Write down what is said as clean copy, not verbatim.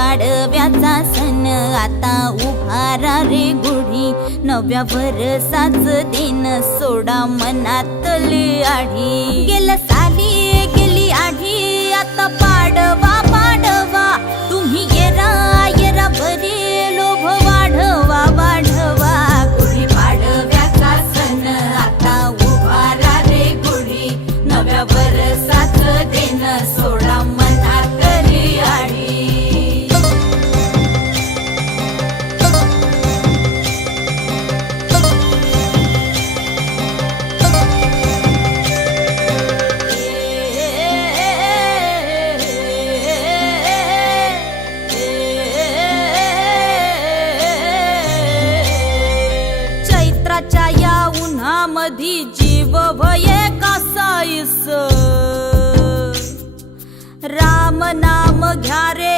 पाडव्याचा सण आता उभारा रे गुढी, नव्या वर्षाच दिन सोडा मनातली आढी। गेल्या साली गेली आढी, आता पाडवा पाडवा, तुम्ही येरा येरा बरी लोभ वाढवा वाढवा। गुढी पाडव्याचा सण आता उभारा रे गुढी, नव्या वर्षाच दिन सोडा मनातली आढी। चैत्राच्या या उन्हामधी जीव भये कासाईस, राम नाम घ्या रे।